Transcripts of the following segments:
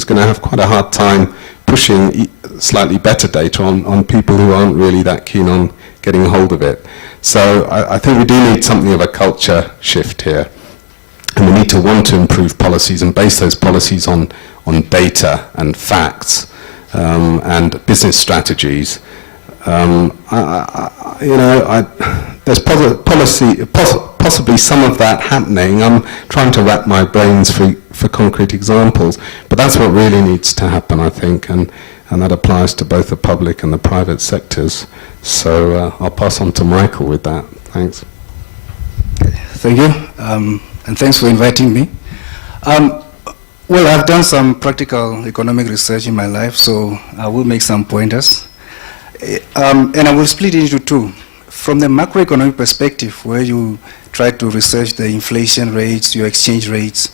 is going to have quite a hard time pushing slightly better data on people who aren't really that keen on getting hold of it. So I think we do need something of a culture shift here. And we need to want to improve policies and base those policies on data and facts and business strategies. There's possibly some of that happening. I'm trying to wrap my brains for concrete examples, but that's what really needs to happen, I think, and that applies to both the public and the private sectors. So I'll pass on to Michael with that. Thanks. Thank you, and thanks for inviting me. Well, I've done some practical economic research in my life, so I will make some pointers. And I will split it into two. From the macroeconomic perspective, where you try to research the inflation rates, your exchange rates,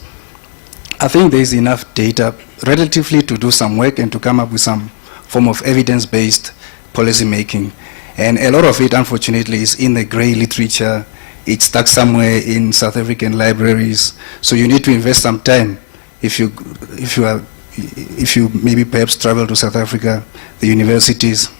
I think there is enough data relatively to do some work and to come up with some form of evidence-based policy making. And a lot of it, unfortunately, is in the grey literature. It's stuck somewhere in South African libraries. So you need to invest some time if you maybe perhaps travel to South Africa, the universities,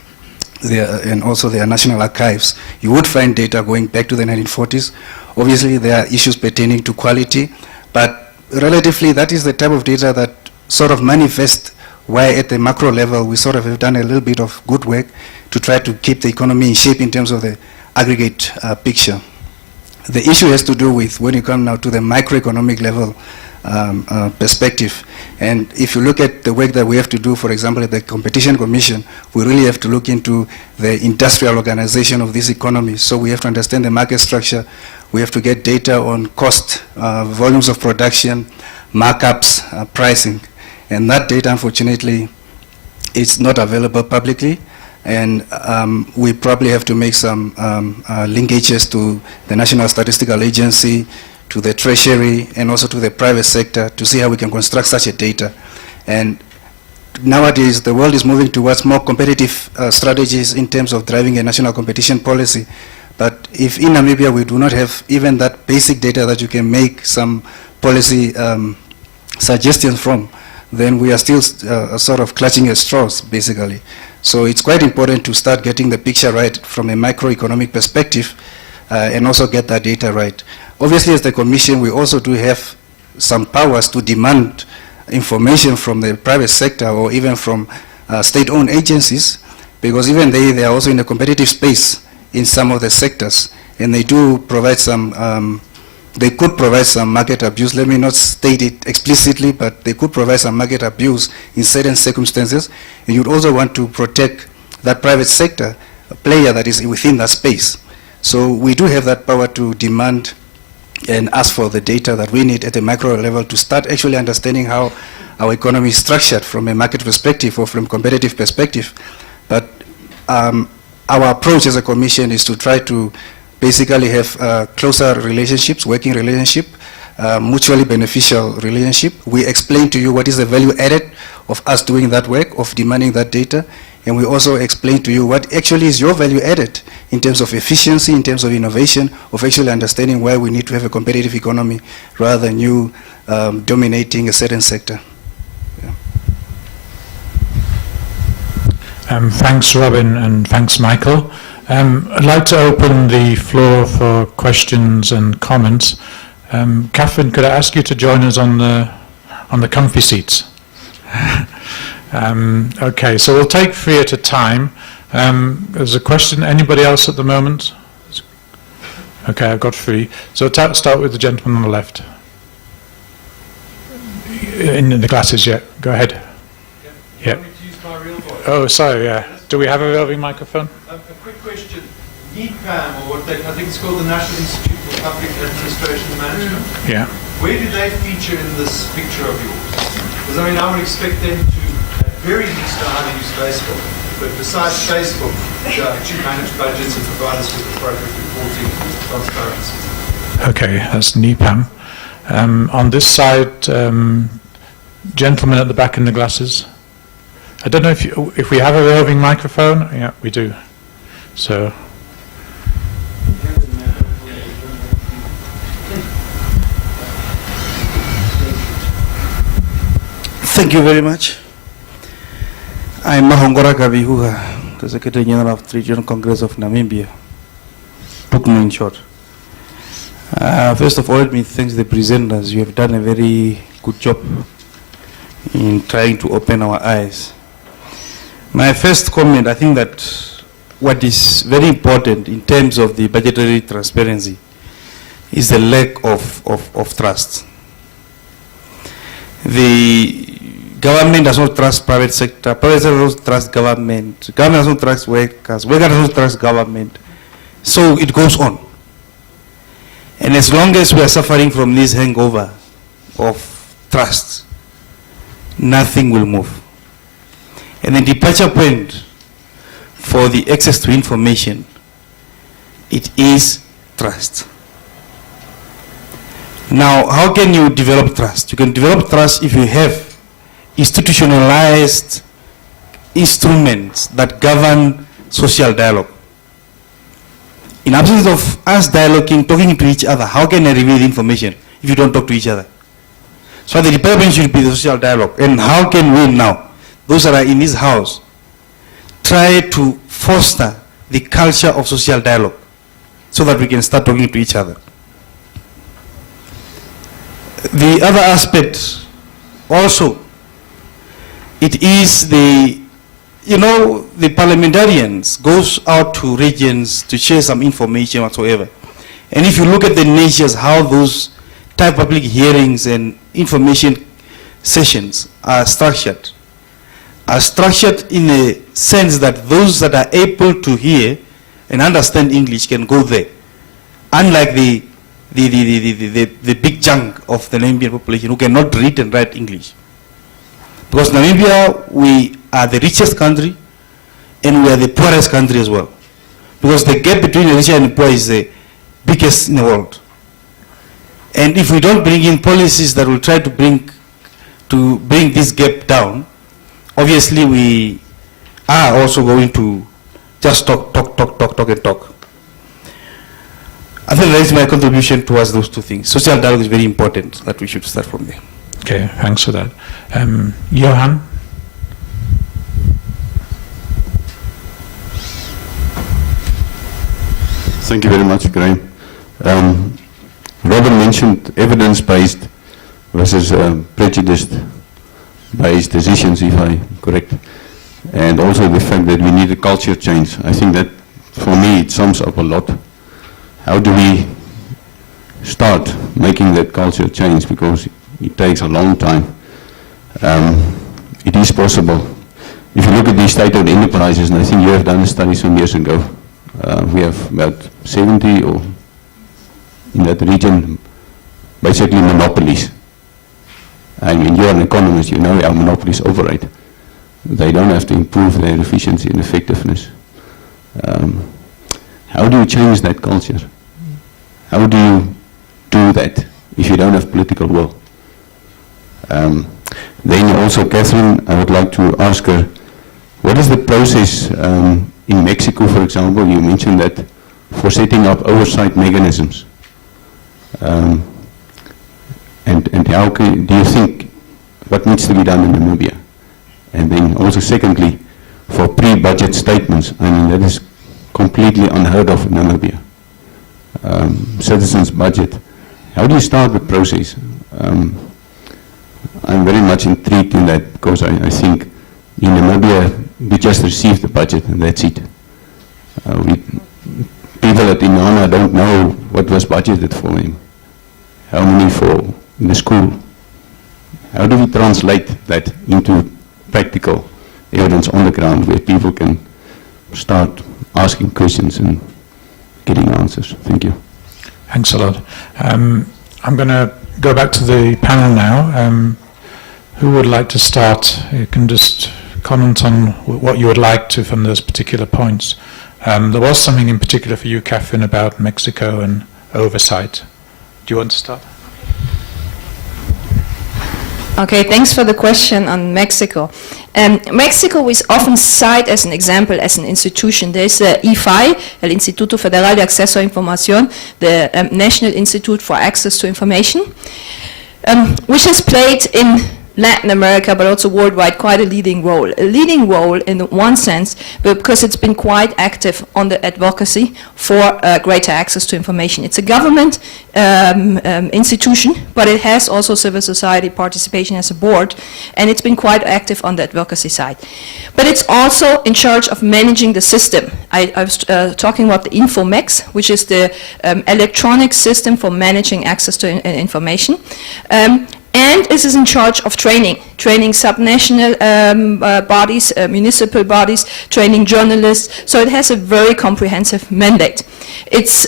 and also their national archives. You would find data going back to the 1940s. Obviously, there are issues pertaining to quality, but relatively, that is the type of data that sort of manifest why at the macro level we sort of have done a little bit of good work to try to keep the economy in shape in terms of the aggregate picture. The issue has to do with when you come now to the microeconomic level perspective. And if you look at the work that we have to do, for example, at the Competition Commission, we really have to look into the industrial organization of this economy. So we have to understand the market structure. We have to get data on cost, volumes of production, markups, pricing. And that data, unfortunately, it's not available publicly. And we probably have to make some linkages to the National Statistical Agency, to the Treasury, and also to the private sector to see how we can construct such a data. And nowadays, the world is moving towards more competitive strategies in terms of driving a national competition policy. But if in Namibia we do not have even that basic data that you can make some policy suggestions from, then we are still sort of clutching at straws, basically. So it's quite important to start getting the picture right from a microeconomic perspective and also get that data right. Obviously, as the Commission, we also do have some powers to demand information from the private sector or even from state-owned agencies, because even they are also in a competitive space in some of the sectors, and they do provide some, they could provide some market abuse. Let me not state it explicitly, but they could provide some market abuse in certain circumstances, and you'd also want to protect that private sector player that is within that space. So we do have that power to demand and ask for the data that we need at the macro level to start actually understanding how our economy is structured from a market perspective or from competitive perspective. But our approach as a Commission is to try to basically have closer relationships, working relationship, mutually beneficial relationship. We explain to you what is the value added of us doing that work, of demanding that data, and we also explain to you what actually is your value added in terms of efficiency, in terms of innovation, of actually understanding why we need to have a competitive economy rather than you dominating a certain sector. Yeah. Thanks, Robin, and thanks, Michael. I'd like to open the floor for questions and comments. Catherine, could I ask you to join us on the comfy seats? Okay, so we'll take 3 at a time. There's a question. Anybody else at the moment? Okay, I've got 3. So start with the gentleman on the left. In the glasses, yeah. Go ahead. Yeah. Oh, sorry, yeah. Do we have a roving microphone? A quick question. NEPAM, or what I think it's called the National Institute for Public Administration and Management. Yeah. Where do they feature in this picture of yours? Because I mean, I would expect them to, at very least, know how to use Facebook. But besides Facebook, they actually manage budgets and provide us with appropriate reporting and transparency. Okay, that's NEPAM. On this side, gentleman at the back in the glasses. I don't know if we have a roving microphone. Yeah, we do. So. Thank you very much. I'm Mahongora Kabihuga, the Secretary General of the Regional Congress of Namibia. Pukno in short. First of all, let me thank the presenters. You have done a very good job in trying to open our eyes. My first comment, I think that what is very important in terms of the budgetary transparency is the lack of trust. The government does not trust private sector does not trust government does not trust workers does not trust government. So it goes on. And as long as we are suffering from this hangover of trust, nothing will move. And the departure point for the access to information, it is trust. Now, how can you develop trust? You can develop trust if you have institutionalized instruments that govern social dialogue. In absence of us dialoguing, talking to each other, how can I reveal information if you don't talk to each other? So the department should be the social dialogue. And how can we now, those that are in this house, try to foster the culture of social dialogue so that we can start talking to each other? The other aspect also, it is the parliamentarians goes out to regions to share some information whatsoever. And if you look at the natures, how those type of public hearings and information sessions are structured in a sense that those that are able to hear and understand English can go there. Unlike the big chunk of the Namibian population who cannot read and write English. Because Namibia, we are the richest country and we are the poorest country as well. Because the gap between the rich and the poor is the biggest in the world. And if we don't bring in policies that will try to bring this gap down, obviously we are also going to just talk. I think that is my contribution towards those two things. Social dialogue is very important, that we should start from there. Okay, thanks for that. Johan? Thank you very much, Graham. Robin mentioned evidence-based versus prejudice-based decisions, if I'm correct, and also the fact that we need a culture change. I think that, for me, it sums up a lot. How do we start making that culture change? Because it takes a long time. It is possible. If you look at the state-owned enterprises, and I think you have done a study some years ago, we have about 70 or in that region, basically monopolies. I mean, you're an economist, you know how monopolies operate. They don't have to improve their efficiency and effectiveness. How do you change that culture? How do you do that if you don't have political will? Then also, Catherine, I would like to ask her, what is the process in Mexico, for example? You mentioned that for setting up oversight mechanisms. And how do you think, what needs to be done in Namibia? And then also secondly, for pre-budget statements, I mean, that is completely unheard of in Namibia. Citizens' budget. How do you start the process? I'm very much intrigued in that because I think in Namibia we just receive the budget and that's it. People at Inana don't know what was budgeted for them. How many for the school? How do we translate that into practical evidence on the ground where people can start asking questions and getting answers? Thank you. Thanks a lot. I'm going to go back to the panel now. Who would like to start? You can just comment on what you would like to from those particular points. There was something in particular for you, Catherine, about Mexico and oversight. Do you want to start? Okay, thanks for the question on Mexico. Mexico is often cited as an example, as an institution. There's the IFAI, el Instituto Federal de Acceso a Información, the National Institute for Access to Information, which has played in Latin America, but also worldwide, quite a leading role. A leading role in one sense, because it's been quite active on the advocacy for greater access to information. It's a government institution, but it has also civil society participation as a board, and it's been quite active on the advocacy side. But it's also in charge of managing the system. I was talking about the InfoMex, which is the electronic system for managing access to information. And this is in charge of training subnational bodies, municipal bodies, training journalists. So it has a very comprehensive mandate. It's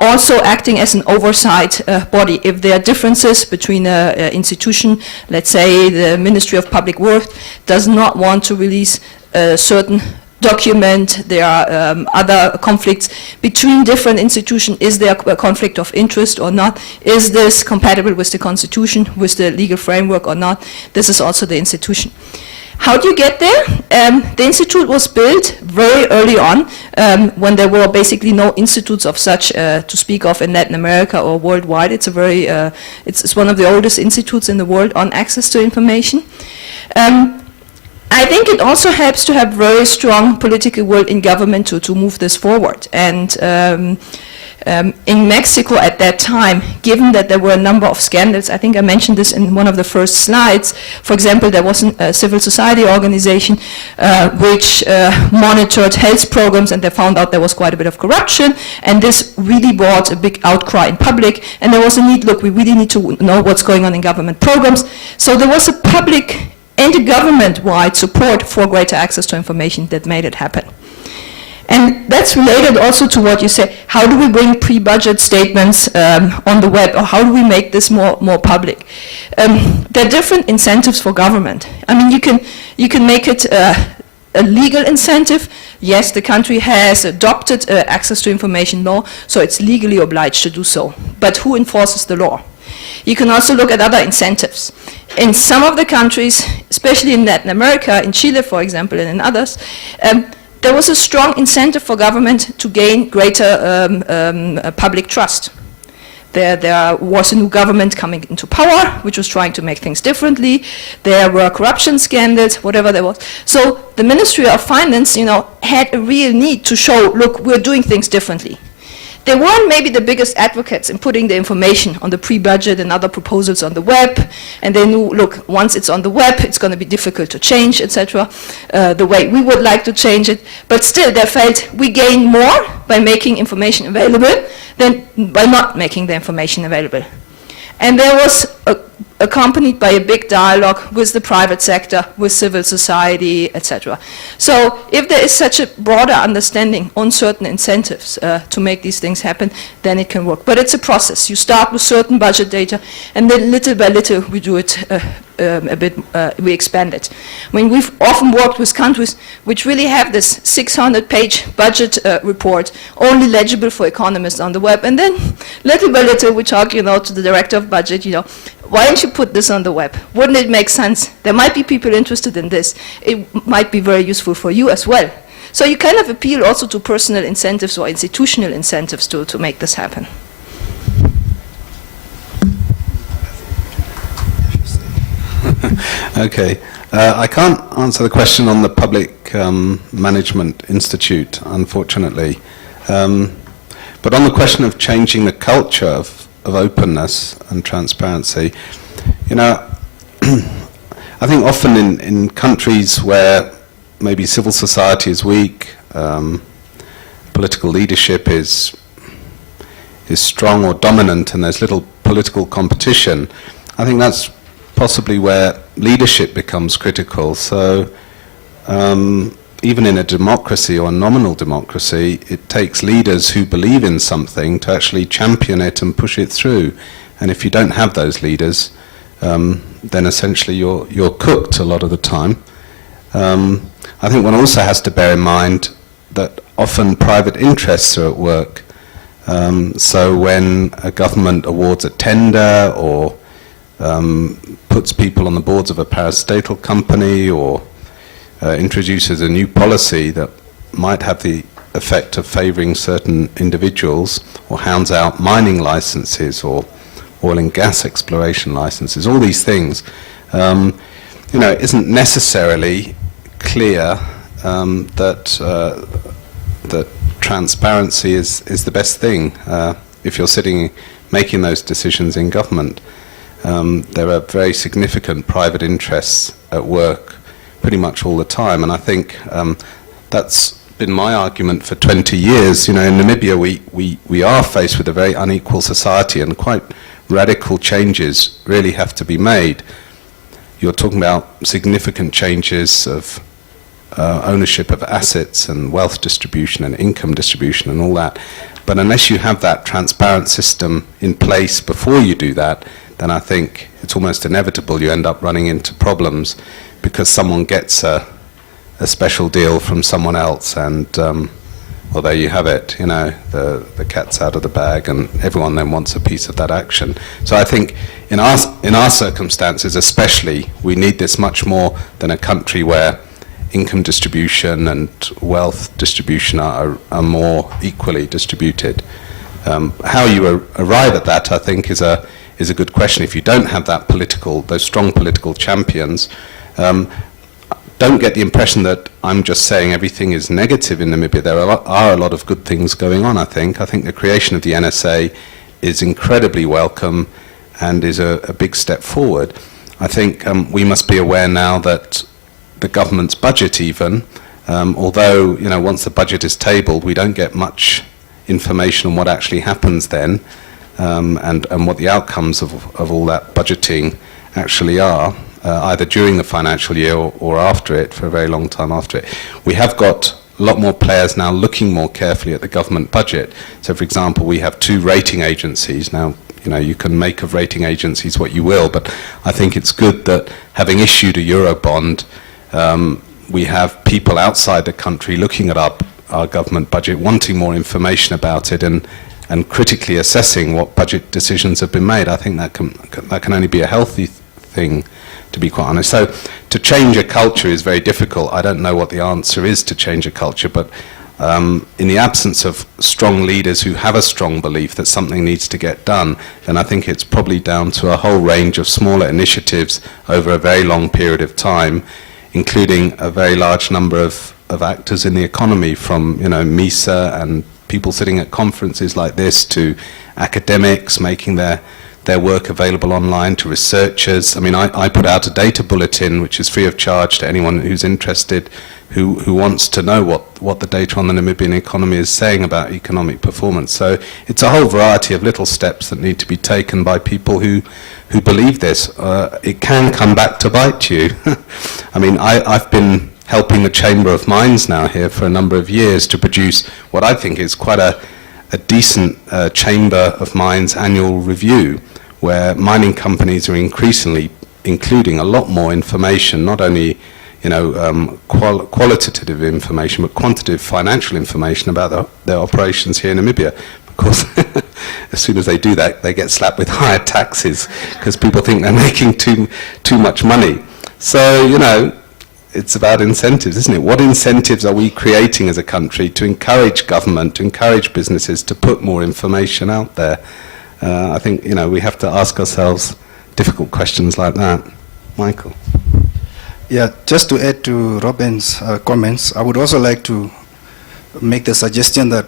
also acting as an oversight body. If there are differences between an institution, let's say the Ministry of Public Works does not want to release a certain document, there are other conflicts between different institutions. Is there a conflict of interest or not? Is this compatible with the Constitution, with the legal framework or not? This is also the institution. How do you get there? The institute was built very early on when there were basically no institutes of such to speak of in Latin America or worldwide. It's a very, it's one of the oldest institutes in the world on access to information. I think it also helps to have very strong political will in government to move this forward. And in Mexico at that time, given that there were a number of scandals, I think I mentioned this in one of the first slides. For example, there was a civil society organization which monitored health programs, and they found out there was quite a bit of corruption, and this really brought a big outcry in public, and there was a need, look, we really need to know what's going on in government programs. So there was a public and a government-wide support for greater access to information that made it happen. And that's related also to what you say, how do we bring pre-budget statements on the web, or how do we make this more public? There are different incentives for government. I mean, you can make it a legal incentive. Yes, the country has adopted access to information law, so it's legally obliged to do so. But who enforces the law? You can also look at other incentives. In some of the countries, especially in Latin America, in Chile, for example, and in others, there was a strong incentive for government to gain greater public trust. There was a new government coming into power, which was trying to make things differently. There were corruption scandals, whatever there was. So the Ministry of Finance, had a real need to show, look, we're doing things differently. They weren't maybe the biggest advocates in putting the information on the pre-budget and other proposals on the web, and they knew, look, once it's on the web, it's going to be difficult to change, etc., the way we would like to change it. But still, they felt we gain more by making information available than by not making the information available. And there was accompanied by a big dialogue with the private sector, with civil society, etc. So if there is such a broader understanding on certain incentives to make these things happen, then it can work. But it's a process. You start with certain budget data, and then little by little we do it a bit, we expand it. I mean, we've often worked with countries which really have this 600-page budget report, only legible for economists on the web, and then little by little we talk, to the director of budget, why don't you put this on the web? Wouldn't it make sense? There might be people interested in this. It might be very useful for you as well. So you kind of appeal also to personal incentives or institutional incentives to make this happen. Okay. I can't answer the question on the Public Management Institute, unfortunately. But on the question of changing the culture of openness and transparency, I think often in countries where maybe civil society is weak, political leadership is strong or dominant, and there's little political competition, I think that's possibly where leadership becomes critical. So even in a democracy or a nominal democracy, it takes leaders who believe in something to actually champion it and push it through. And if you don't have those leaders, then essentially you're cooked a lot of the time. I think one also has to bear in mind that often private interests are at work. So when a government awards a tender or puts people on the boards of a parastatal company or introduces a new policy that might have the effect of favouring certain individuals, or hounds out mining licenses or oil and gas exploration licenses, all these things, you know, it isn't necessarily clear that that transparency is the best thing if you're sitting making those decisions in government. There are very significant private interests at work pretty much all the time, and I think that's been my argument for 20 years. You know, in Namibia we are faced with a very unequal society, and quite radical changes really have to be made. You're talking about significant changes of ownership of assets and wealth distribution and income distribution and all that. But unless you have that transparent system in place before you do that, then I think it's almost inevitable you end up running into problems because someone gets a special deal from someone else, and well, there you have it, you know, the cat's out of the bag, and everyone then wants a piece of that action. So I think in our circumstances especially, we need this much more than a country where income distribution and wealth distribution are more equally distributed. How you arrive at that, I think, is a good question. If you don't have that those strong political champions, don't get the impression that I'm just saying everything is negative in Namibia. There are a lot of good things going on, I think. I think the creation of the NSA is incredibly welcome and is a big step forward. I think we must be aware now that the government's budget even, although, you know, once the budget is tabled, we don't get much information on what actually happens then, and what the outcomes of all that budgeting actually are, either during the financial year or after it, for a very long time after it. We have got a lot more players now looking more carefully at the government budget. So, for example, we have 2 rating agencies. Now, you know, you can make of rating agencies what you will, but I think it's good that having issued a Eurobond, we have people outside the country looking at our government budget, wanting more information about it, and critically assessing what budget decisions have been made. I think that can only be a healthy thing, to be quite honest. So to change a culture is very difficult. I don't know what the answer is to change a culture, but in the absence of strong leaders who have a strong belief that something needs to get done, then I think it's probably down to a whole range of smaller initiatives over a very long period of time, including a very large number of actors in the economy, from, you know, MISA and people sitting at conferences like this, to academics making their work available online, to researchers. I mean, I put out a data bulletin which is free of charge to anyone who's interested, who wants to know what the data on the Namibian economy is saying about economic performance. So it's a whole variety of little steps that need to be taken by people who believe this. It can come back to bite you. I mean, I've been helping the Chamber of Mines now here for a number of years to produce what I think is quite a decent Chamber of Mines annual review, where mining companies are increasingly including a lot more information, not only, you know, qualitative information, but quantitative financial information about their operations here in Namibia. Of course, as soon as they do that, they get slapped with higher taxes because people think they're making too much money. So, you know, it's about incentives, isn't it? What incentives are we creating as a country to encourage government, to encourage businesses to put more information out there? I think, you know, we have to ask ourselves difficult questions like that. Michael? Yeah, just to add to Robin's comments, I would also like to make the suggestion that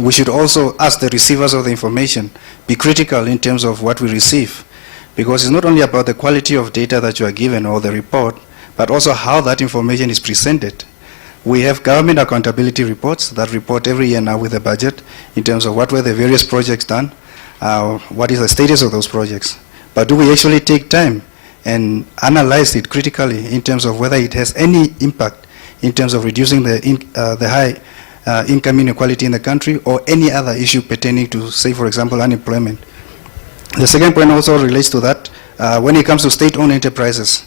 we should also ask the receivers of the information, be critical in terms of what we receive, because it's not only about the quality of data that you are given or the report, but also how that information is presented. We have government accountability reports that report every year now with the budget in terms of what were the various projects done, what is the status of those projects. But do we actually take time and analyze it critically in terms of whether it has any impact in terms of reducing the high income inequality in the country, or any other issue pertaining to, say, for example, unemployment? The second point also relates to that. When it comes to state-owned enterprises,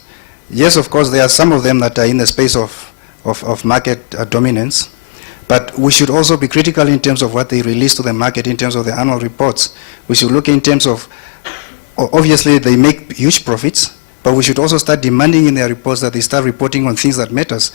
yes, of course, there are some of them that are in the space of market dominance, but we should also be critical in terms of what they release to the market in terms of the annual reports. We should look in terms of, obviously, they make huge profits, but we should also start demanding in their reports that they start reporting on things that matters.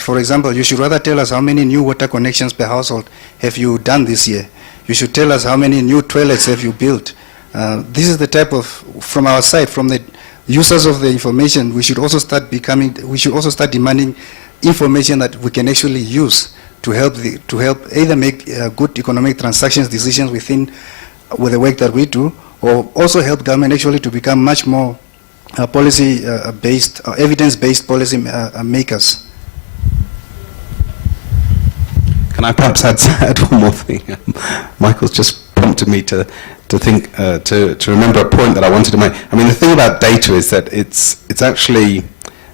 For example, you should rather tell us how many new water connections per household have you done this year. You should tell us how many new toilets have you built. This is the type of, from our side, from the users of the information, we should also start demanding information that we can actually use to help either make good economic transactions decisions with the work that we do, or also help government actually to become much more policy-based, evidence-based policy makers. Can I perhaps add one more thing? Michael's just prompted me to think, to remember a point that I wanted to make. I mean, the thing about data is that it's actually,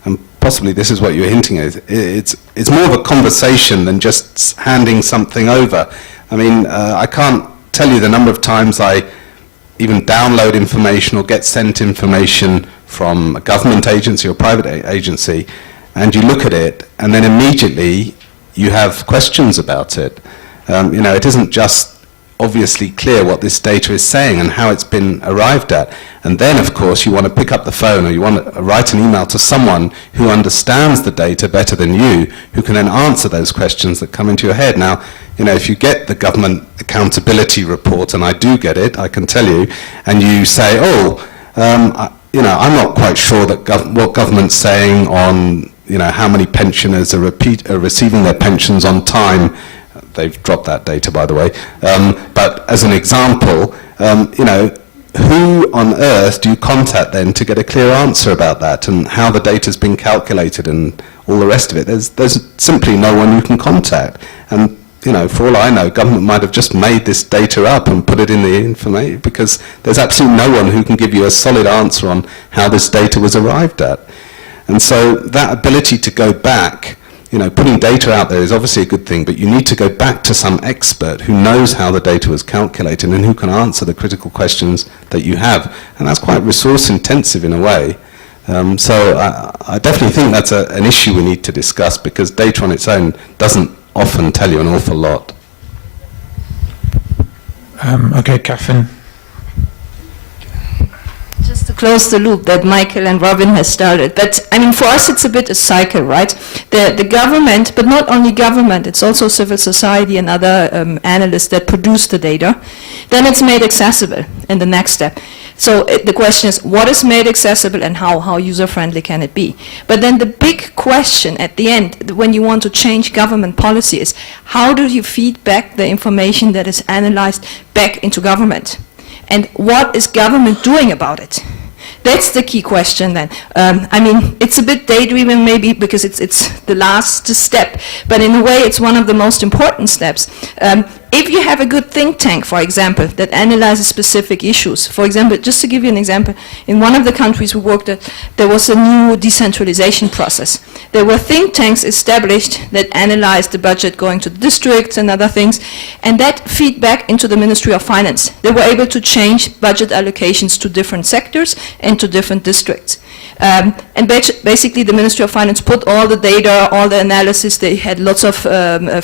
and possibly this is what you're hinting at, it's more of a conversation than just handing something over. I mean, I can't tell you the number of times I even download information or get sent information from a government agency or private agency, and you look at it, and then immediately you have questions about it. You know, it isn't just obviously clear what this data is saying and how it's been arrived at. And then, of course, you want to pick up the phone or you want to write an email to someone who understands the data better than you, who can then answer those questions that come into your head. Now, you know, if you get the government accountability report, and I do get it, I can tell you, and you say, you know, I'm not quite sure that what government's saying on, you know, how many pensioners are receiving their pensions on time. They've dropped that data, by the way. But as an example, you know, who on earth do you contact then to get a clear answer about that and how the data's been calculated and all the rest of it? There's simply no one you can contact. And, you know, for all I know, government might have just made this data up and put it in the information, because there's absolutely no one who can give you a solid answer on how this data was arrived at. And so that ability to go back, you know, putting data out there is obviously a good thing, but you need to go back to some expert who knows how the data was calculated and who can answer the critical questions that you have. And that's quite resource intensive in a way. So I definitely think that's an issue we need to discuss, because data on its own doesn't often tell you an awful lot. Okay, Catherine. Just to close the loop that Michael and Robin has started. But I mean, for us, it's a bit a cycle, right? The government, but not only government, it's also civil society and other analysts that produce the data. Then it's made accessible in the next step. So the question is, what is made accessible and how user-friendly can it be? But then the big question at the end, when you want to change government policy, is how do you feed back the information that is analyzed back into government? And what is government doing about it? That's the key question then. I mean, it's a bit daydreaming maybe because it's the last step, but in a way it's one of the most important steps. If you have a good think tank, for example, that analyzes specific issues, for example, just to give you an example, in one of the countries we worked at, there was a new decentralization process. There were think tanks established that analyzed the budget going to the districts and other things, and that feed back into the Ministry of Finance. They were able to change budget allocations to different sectors and to different districts. And basically the Ministry of Finance put all the data, all the analysis, they had lots of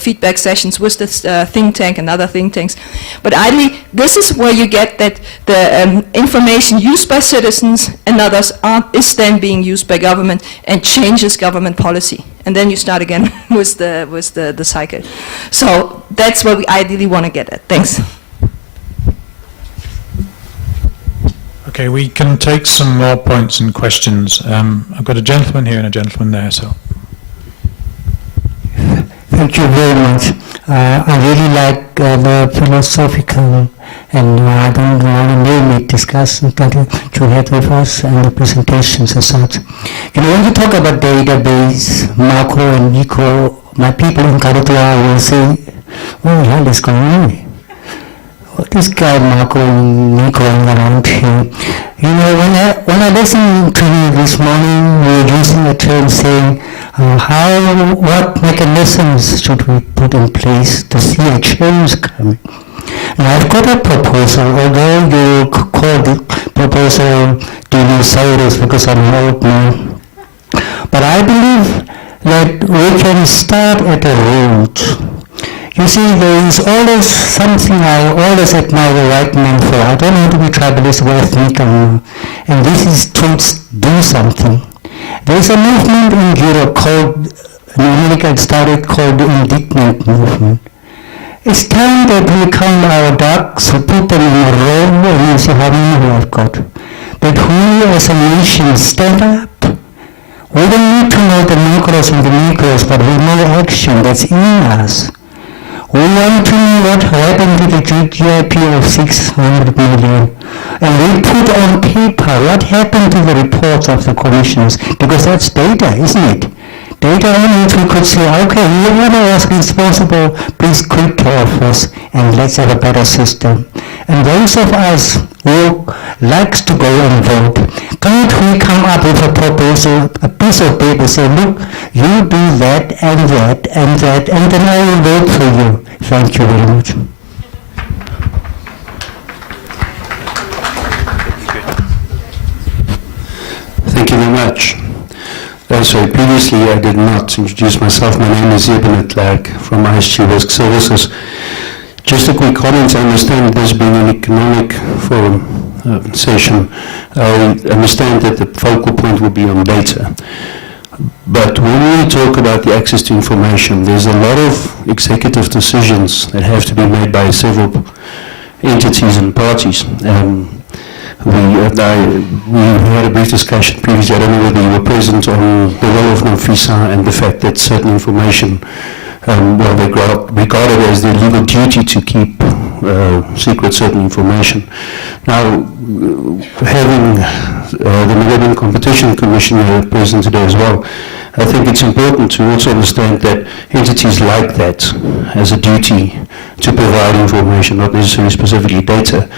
feedback sessions with this think tank and other think tanks. But ideally, this is where you get that the information used by citizens and others is then being used by government and changes government policy. And then you start again with the cycle. So that's what we ideally want to get at. Thanks. Okay, we can take some more points and questions. I've got a gentleman here and a gentleman there, so. Thank you very much. I really like the philosophical, and I don't want to name it, discussion that you had with us and the presentations and such. You know, when you talk about database, macro and micro, my people in Karatua will say, what the hell is going on? This guy Marco going around here. You know, when I listened to you this morning, we were using a term saying, what mechanisms should we put in place to see a change coming? Now I've got a proposal, although you called it proposal dinosaurus because I'm an old man. But I believe that we can start at the root. You see, there is always something I always admire the white man for. I don't want to be tribalist or ethnic, and this is to do something. There is a movement in Europe called, in America it started, called the indignant movement. It's time that we count our ducks, we put them in a row, and you see how many we have got. that we as a nation stand up. We don't need to know the macros and the micros, but we know action that's in us. We want to know what happened to the GDP of 600 million. And we put on paper what happened to the reports of the commissioners, because that's data, isn't it? Data on which we could say, okay, whoever was responsible, please quit care of us and let's have a better system. And those of us who likes to go and vote, can't we come up with a proposal, a piece of paper, say, look, you do that and that and that, and then I will vote for you. Thank you very much. Thank you very much. So previously I did not introduce myself. My name is Eben Clark from ISG Risk Services. Just a quick comment. I understand there's been an economic forum session. I understand that the focal point will be on data. But when we talk about the access to information, there's a lot of executive decisions that have to be made by several entities and parties. We had a brief discussion previously. I don't know whether you were present on the role of NAMFISA and the fact that certain information, they regarded as their legal duty to keep secret certain information. Now, having the Namibian Competition Commissioner present today as well, I think it's important to also understand that entities like that has a duty to provide information, not necessarily specifically data.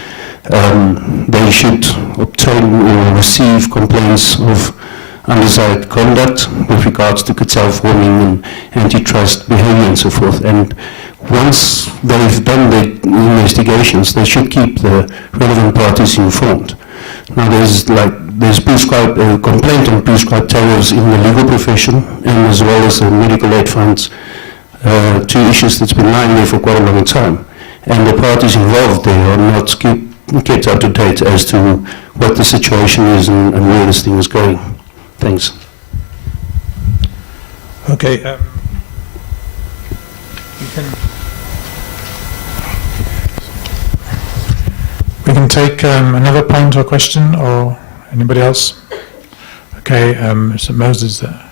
They should obtain or receive complaints of undesired conduct with regards to cartel forming and antitrust behavior and so forth. And once they've done the investigations, they should keep the relevant parties informed. Now there's prescribed complaint on prescribed tariffs in the legal profession and as well as the medical aid funds, two issues that's been lying there for quite a long time. And the parties involved there are not kept up to date as to what the situation is and where this thing is going. Thanks. Okay. We can take another point or question, or anybody else? Okay, Mr. Moses there.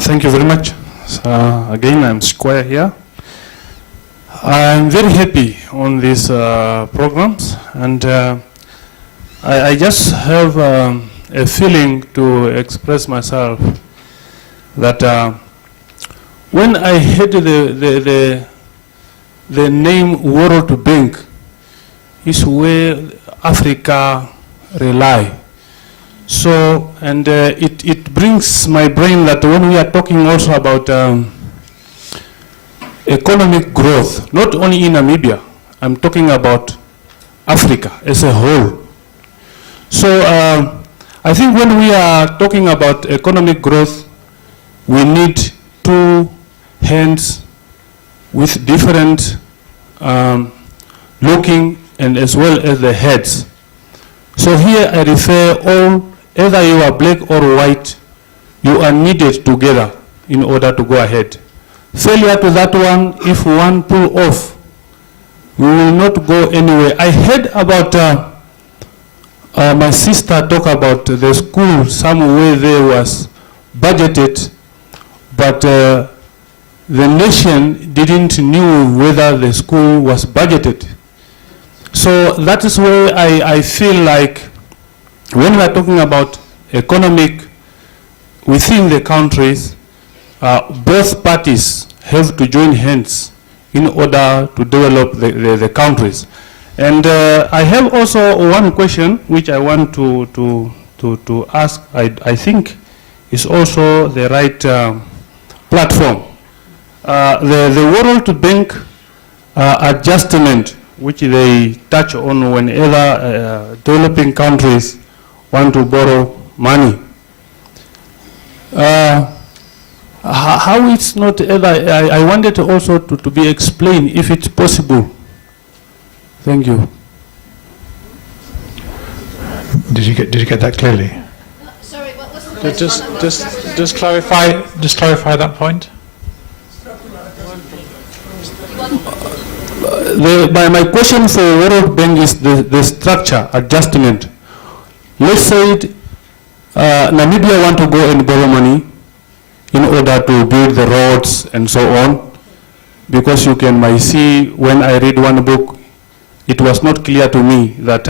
Thank you very much. Again, I'm Square here. I'm very happy on these programs, and I just have a feeling to express myself that when I heard the name World Bank is where Africa rely. So, and it brings my brain that when we are talking also about economic growth, not only in Namibia, I'm talking about Africa as a whole. So I think when we are talking about economic growth, we need two hands with different looking and as well as the heads. So here I refer all, either you are black or white, you are needed together in order to go ahead. Failure to that one, if one pull off, we will not go anywhere. I heard about my sister talk about the school somewhere there was budgeted, but the nation didn't know whether the school was budgeted. So that is where I feel like when we are talking about economic within the countries, both parties have to join hands in order to develop the countries. And I have also one question which I want to ask. I think is also the right platform. The World Bank adjustment, which they touch on whenever developing countries want to borrow money. How it's not ever, I wanted also to be explained if it's possible. Thank you. Did you get that clearly? Sorry, what was the Just clarify that point. My question for World Bank is the structure adjustment. Let's say Namibia want to go and borrow money in order to build the roads and so on, because you can might see when I read one book, it was not clear to me that